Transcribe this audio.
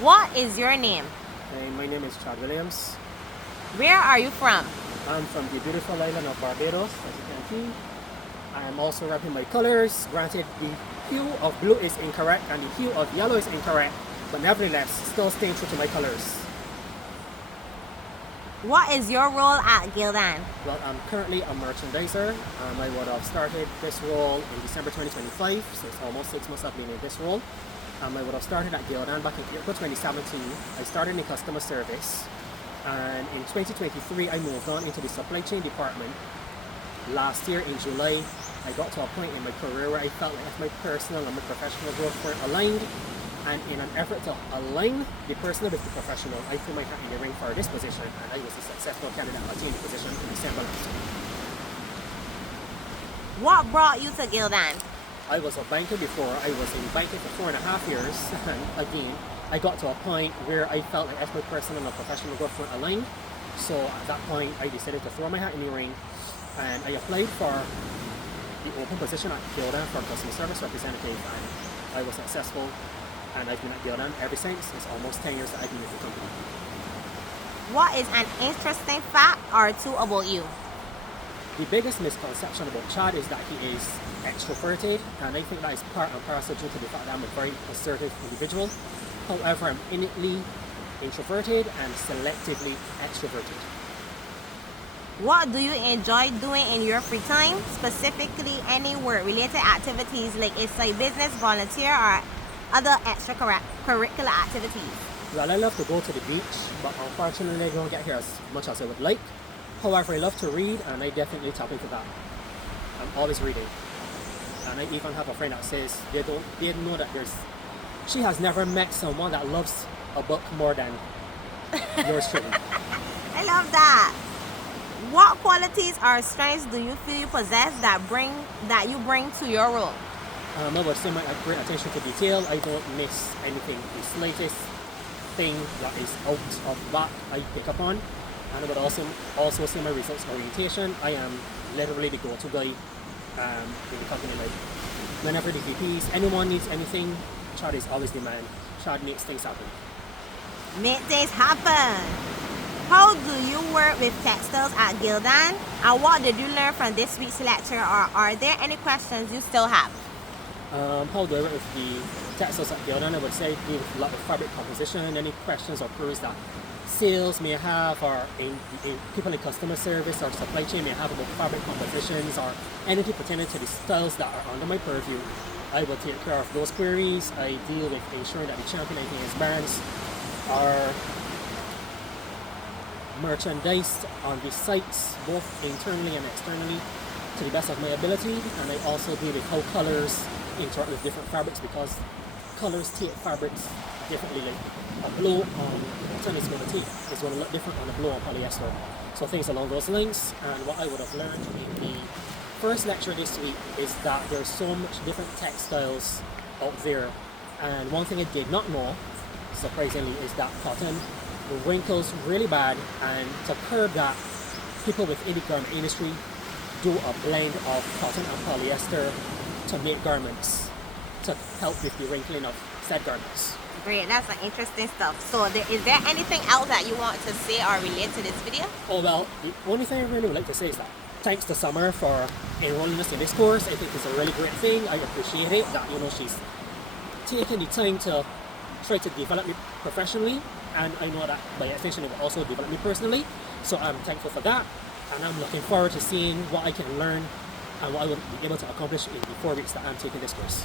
What is your name? Hey, my name is Chad Williams. Where are you from? I'm from the beautiful island of Barbados, as you can see. I am also repping my colors. Granted, the hue of blue is incorrect and the hue of yellow is incorrect, but nevertheless, still staying true to my colors. What is your role at Gildan? Well, I'm currently a merchandiser. I would have started this role in December 2025, so it's almost 6 months I've been in this role. I would have started at Gildan back in April 2017. I started in customer service, and in 2023 I moved on into the supply chain department. Last year in July, I got to a point in my career where I felt like if my personal and my professional growth were aligned, and in an effort to align the personal with the professional, I threw my hat in the ring for this position, and I was a successful candidate attained the position in December last year. What brought you to Gildan? I was a banker before. I was in banking for 4.5 years, and again, I got to a point where I felt like if my personal and professional growth were aligned. So at that point, I decided to throw my hat in the ring, and I applied for the open position at Gildan for customer service representative, and I was successful. And I've been at Gildan ever since. It's almost 10 years that I've been with the company. What is an interesting fact or two about you? The biggest misconception about Chad is that he is extroverted, and I think that is part and parcel due to the fact that I'm a very assertive individual. However, I'm innately introverted and selectively extroverted. What do you enjoy doing in your free time? Specifically, any work-related activities like a side business, volunteer, or other extracurricular activities? Well, I love to go to the beach, but unfortunately I don't get here as much as I would like. However, I love to read, and I definitely tap into that. I'm always reading. And I even have a friend that says they don't know that she has never met someone that loves a book more than yours truly. I love that. What qualities or strengths do you feel you possess that you bring to your role? I would say my great attention to detail. I don't miss anything. The slightest thing that is out of whack, I pick up on. And I would also say my results orientation. I am literally the go-to guy in the company. Like whenever the VPs, anyone needs anything, Chad is always the man. Chad makes things happen. Make things happen. How do you work with textiles at Gildan? And what did you learn from this week's lecture? Or are there any questions you still have? How do I work with the textiles at Gildan? I would say do a lot of fabric composition. Any questions or queries that sales may have, or in people in customer service or supply chain may have about fabric compositions or anything pertaining to the styles that are under my purview, I will take care of those queries. I deal with ensuring that the Champion ITS brands are merchandised on the sites, both internally and externally, to the best of my ability. And I also deal with how colors interact with different fabrics, because colors take fabrics differently. Like a blow on cotton is going to look different on a blow on polyester. So things along those lines. And what I would have learned in the first lecture this week is that there's so much different textiles out there. And one thing I did not know, surprisingly, is that cotton wrinkles really bad, and to curb that, people within the garment industry do a blend of cotton and polyester to make garments to help with the wrinkling of said garments. Great, that's an interesting stuff. So is there anything else that you want to say or relate to this video? Oh well, the only thing I really would like to say is that thanks to Summer for enrolling us in this course. I think it's a really great thing. I appreciate it that she's taking the time to try to develop me professionally, and I know that by extension it will also develop me personally. So I'm thankful for that, and I'm looking forward to seeing what I can learn and what I will be able to accomplish in the 4 weeks that I'm taking this course.